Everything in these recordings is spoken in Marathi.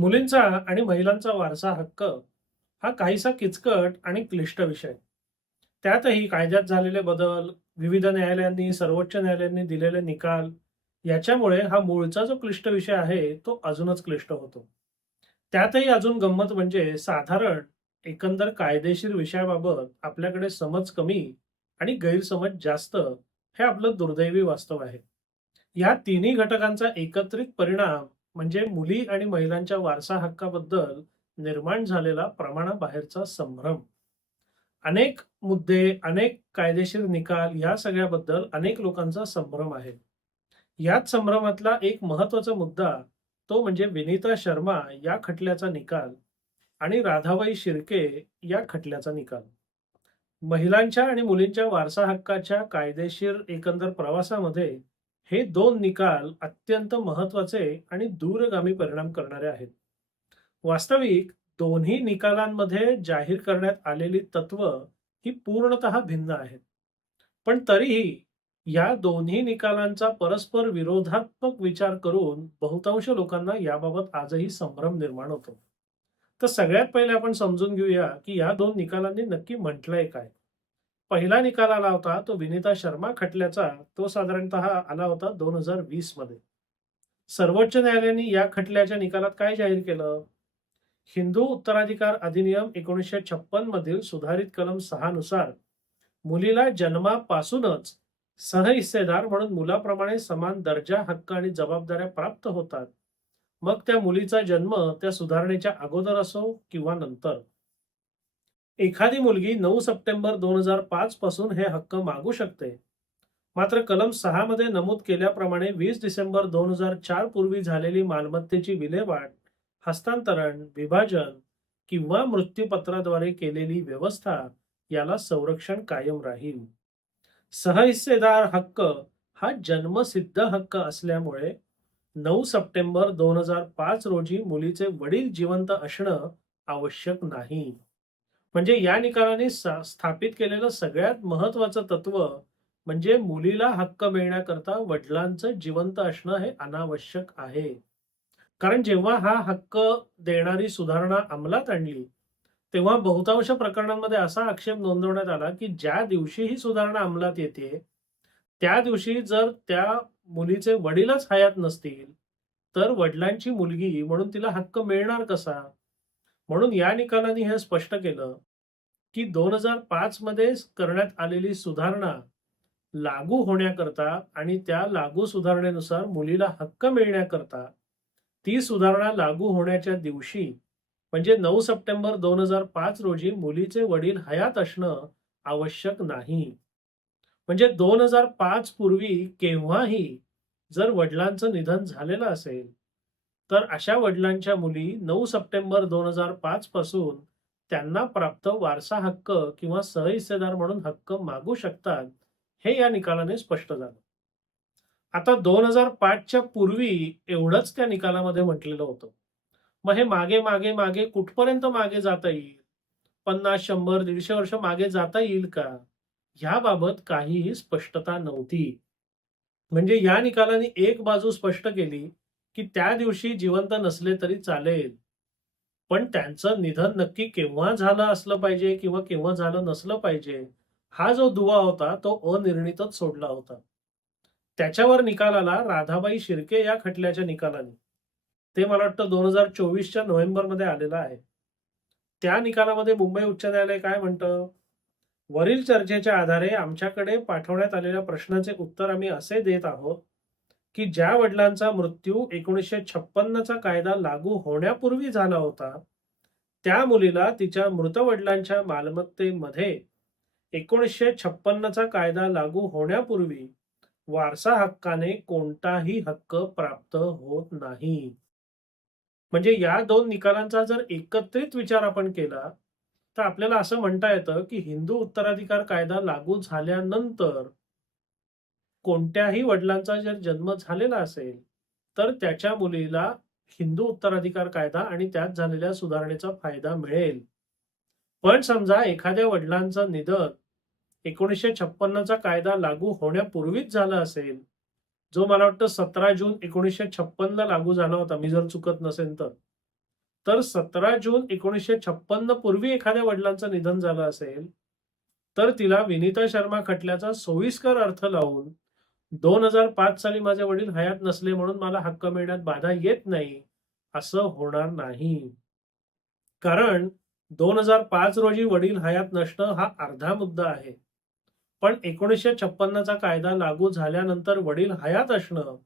मुलींचा आणि महिलांचा वारसा हक्क हा काहीसा किचकट आणि क्लिष्ट विषय. त्यातही कायद्यात झालेले बदल, विविध न्यायालयांनी, सर्वोच्च न्यायालयांनी दिलेले निकाल याच्यामुळे हा मूळचा जो क्लिष्ट विषय आहे तो अजूनच क्लिष्ट होतो. त्यातही अजून गंमत म्हणजे साधारण एकंदर कायदेशीर विषयाबाबत आपल्याकडे समज कमी आणि गैरसमज जास्त हे आपलं दुर्दैवी वास्तव आहे. या तिन्ही घटकांचा एकत्रित परिणाम म्हणजे मुली आणि महिलांच्या वारसा हक्काबद्दल निर्माण झालेला प्रमाणाबाहेरचा संभ्रम. अनेक मुद्दे, अनेक कायदेशीर निकाल या सगळ्याबद्दल अनेक लोकांचा संभ्रम आहे. याच संभ्रमातला एक महत्वाचा मुद्दा तो म्हणजे विनीता शर्मा या खटल्याचा निकाल आणि राधाबाई शिर्के या खटल्याचा निकाल. महिलांच्या आणि मुलींच्या वारसा हक्काच्या कायदेशीर एकंदर प्रवासामध्ये हे दोन निकाल अत्यंत महत्वाचे आणि दूरगामी परिणाम करणारे आहेत. वास्तविक दोन्ही निकालांमध्ये जाहीर करण्यात आलेली तत्व ही पूर्णतः भिन्न आहेत. पण तरीही या दोन्ही निकालांचा परस्पर विरोधात्मक विचार करून बहुतांश लोकांना याबाबत आजही संभ्रम निर्माण होतो. तर सगळ्यात पहिले आपण समजून घेऊया की या दोन निकालांनी नक्की म्हटलंय काय. पहिला निकाल आला होता तो विनिता शर्मा खटल्याचा. तो साधारणतः आला होता 2020 मध्ये. सर्वोच्च न्यायालयाने या खटल्याच्या निकालात काय जाहीर केलं? हिंदू उत्तराधिकार अधिनियम 1956 मधील सुधारित कलम 6 नुसार मुलीला जन्मापासूनच सहहिस्सेदार म्हणून मुलाप्रमाणे समान दर्जा, हक्क आणि जबाबदाऱ्या प्राप्त होतात. मग त्या मुलीचा जन्म त्या सुधारणेच्या अगोदर असो किंवा नंतर. एखादी मुलगी 9 सप्टेंबर 2005 पासून हे हक्क मागू शकते. मात्र कलम 6 मध्ये नमूद केल्याप्रमाणे 20 डिसेंबर 2004 पूर्वी झालेली मालमत्तेची विल्हेवाट, हस्तांतरण, विभाजन किंवा मृत्यूपत्राद्वारे केलेली व्यवस्था याला संरक्षण कायम राहील. सहहिस्सेदार हक्क हा जन्मसिद्ध हक्क असल्यामुळे 9 सप्टेंबर 2005 रोजी मुलीचे वडील जिवंत असणं आवश्यक नाही. म्हणजे या निकालाने स्थापित केलेलं सगळ्यात महत्वाचं तत्व म्हणजे मुलीला हक्क मिळण्याकरता वडिलांचं जिवंत असणं हे अनावश्यक आहे. कारण जेव्हा हा हक्क देणारी सुधारणा अंमलात आणली, तेव्हा बहुतांश प्रकरणांमध्ये असा आक्षेप नोंदवण्यात आला, की ज्या दिवशी ही सुधारणा अंमलात येते, त्या दिवशी जर त्या मुलीचे वडीलच हयात नसतील, तर वडिलांची मुलगी म्हणून तिला हक्क मिळणार कसा? म्हणून या निकालाने हे स्पष्ट केलं, की 2005 मध्ये करण्यात आलेली सुधारणा लागू होण्याकरता आणि त्या लागू सुधारणेनुसार मुलीला हक्क मिळण्याकरता ती सुधारणा लागू होण्याच्या दिवशी म्हणजे 9 सप्टेंबर 2005 रोजी मुलीचे वडील हयात असणं आवश्यक नाही. म्हणजे 2005 पूर्वी केव्हाही जर वडिलांचं निधन झालेलं असेल, तर अशा वडिलांच्या मुली 9 सप्टेंबर 2005 पासून त्यांना प्राप्त वारसा हक्क किंवा सहहिस्सेदार म्हणून हक्क मागू शकतात. हे या निकालाने स्पष्ट झालं. आता 2005च्या पूर्वी एवढंच त्या निकालामध्ये म्हटलेलं होतं. मग हे मागे, मागे, मागे कुठपर्यंत मागे जाता येईल? 50, 100, 150 वर्ष मागे जाता येईल का? ह्याबाबत काहीही स्पष्टता नव्हती. म्हणजे या निकालाने एक बाजू स्पष्ट केली, की त्या दिवशी जिवंत नसले तरी चालेल. पण त्यांचं निधन नक्की केव्हा झालं असलं पाहिजे किंवा केव्हा झालं नसलं पाहिजे, हा जो दुवा होता तो अनिर्णितच सोडला होता. त्याच्यावर निकाल आला राधाबाई शिर्के या खटल्याच्या निकालाने. ते मला वाटतं 2024च्या नोव्हेंबरमध्ये आलेलं आहे. त्या निकालामध्ये मुंबई उच्च न्यायालय काय म्हणतं? वरील चर्चेच्या आधारे आमच्याकडे पाठवण्यात आलेल्या प्रश्नाचे उत्तर आम्ही असे देत आहोत, की ज्या वडिलांचा मृत्यू 1956 चा कायदा लागू होण्यापूर्वी झाला होता, त्या मुलीला तिच्या मृत वडिलांच्या मालमत्तेमध्ये 1956 चा कायदा लागू होण्यापूर्वी वारसा हक्काने कोणताही हक्क प्राप्त होत नाही. म्हणजे या दोन निकालांचा जर एकत्रित विचार आपण केला, तर आपल्याला असं म्हणता येतं, की हिंदू उत्तराधिकार कायदा लागू झाल्यानंतर कोणत्याही वडिलांचा जर जन्म झालेला असेल, तर त्याच्या मुलीला हिंदू उत्तराधिकार कायदा आणि त्यात झालेल्या सुधारणेचा फायदा मिळेल. पण समजा एखाद्या वडिलांचं निधन 1956 चा कायदा लागू होण्यापूर्वीच झालं असेल, जो मला वाटतं 17 जून 1956 ला लागू झाला होता, मी जर चुकत नसेल तर. तर 17 जून 1956 पूर्वी एखाद्या वडिलांचं निधन झालं असेल, तर तिला विनीता शर्मा खटल्याचा सोयीस्कर अर्थ लावून 2005 साली माझे वडील हयात नसले म्हणून मला हक्क मिळण्यात बाधा येत नाही, असं होणार नाही. कारण 2005 रोजी वडील हयात नसणं हा अर्धा मुद्दा आहे. पण 1956 चा कायदा लागू झाल्यानंतर वडील हयात असणं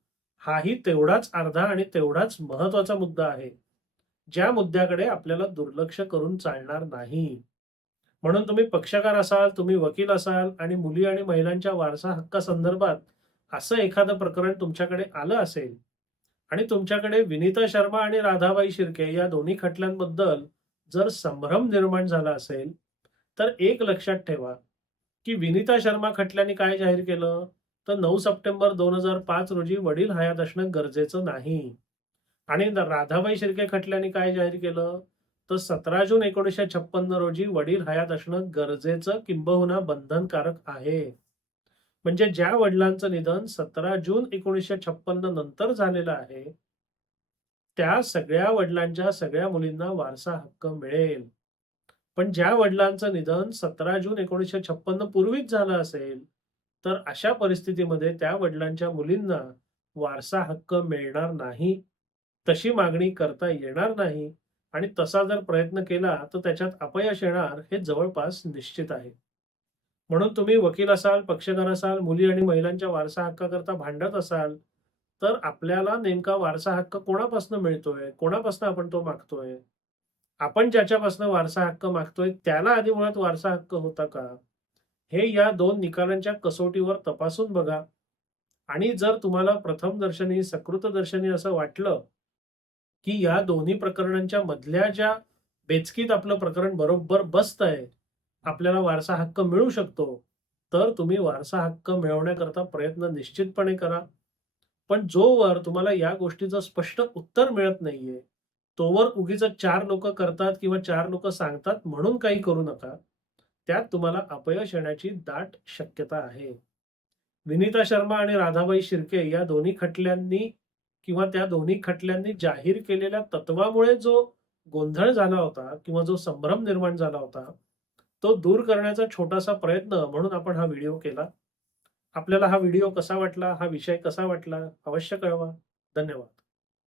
हाही तेवढाच अर्धा आणि तेवढाच महत्वाचा मुद्दा आहे. ज्या मुद्द्याकडे आपल्याला दुर्लक्ष करून चालणार नाही. म्हणून तुम्ही पक्षकार असाल, तुम्ही वकील असाल आणि मुली आणि महिलांच्या वारसा हक्कासंदर्भात असं एखादं प्रकरण तुमच्याकडे आलं असेल आणि तुमच्याकडे विनीता शर्मा आणि राधाबाई शिर्के या दोन्ही खटल्यांबद्दल जर संभ्रम निर्माण झाला असेल, तर एक लक्षात ठेवा, की विनीता शर्मा खटल्याने काय जाहीर केलं, तर 9 सप्टेंबर 2005 रोजी वडील हयात असणं गरजेचं नाही. आणि राधाबाई शिर्के खटल्याने काय जाहीर केलं, तर 17 जून 1956 रोजी वडील हयात असणं गरजेचं किंबहुना बंधनकारक आहे. म्हणजे ज्या वडिलांचं निधन 17 जून 1956 नंतर झालेलं आहे, त्या सगळ्या वडिलांच्या सगळ्या मुलींना वारसा हक्क मिळेल. पण ज्या वडिलांचं निधन 17 जून 1956 पूर्वीच झालं असेल, तर अशा परिस्थितीमध्ये त्या वडिलांच्या मुलींना वारसा हक्क मिळणार नाही. तशी मागणी करता येणार नाही आणि तसा जर प्रयत्न केला, तर त्याच्यात अपयश येणार हे जवळपास निश्चित आहे. म्हणून तुम्ही वकील असाल, पक्षकार असाल, मुली आणि महिलांच्या वारसा हक्काकरता भांडत असाल, तर आपल्याला नेमका वारसा हक्क कोणापासून मिळतोय? कोणापासून आपण तो मागतोय? आपण ज्याच्यापासून वारसा हक्क मागतोय त्याला आधी मुळात वारसा हक्क होता का? हे या 2 निकालांच्या कसोटीवर तपासून बघा आणि जर तुम्हाला प्रथमदर्शनी, सकृतदर्शनी असं वाटलं, की या दोन्ही प्रकरणांच्या मधल्या ज्या बेचकीत आपलं प्रकरण बरोबर बसतंय, आपल्याला वारसा हक्क मिळू शकतो, तर तुम्ही वारसा हक्क मिळवण्याकरता प्रयत्न निश्चितपणे करा. पण जोवर तुम्हाला या गोष्टीचं स्पष्ट उत्तर मिळत नाहीये, तोवर उगीचच 4 लोकं करतात किंवा 4 लोकं सांगतात म्हणून काही करू नका. त्यात तुम्हाला अपयश येण्याची दाट शक्यता आहे. विनीता शर्मा आणि राधाबाई शिर्के या दोन्ही खटल्यांनी किंवा त्या दोन्ही खटल्यांनी जाहीर केलेल्या तत्वामुळे जो गोंधळ झाला होता किंवा जो संभ्रम निर्माण झाला होता, तो दूर करण्याचा छोटासा प्रयत्न म्हणून आपण हा व्हिडिओ केला. आपल्याला हा व्हिडिओ कसा वाटला, हा विषय कसा वाटला, अवश्य कळवा. धन्यवाद.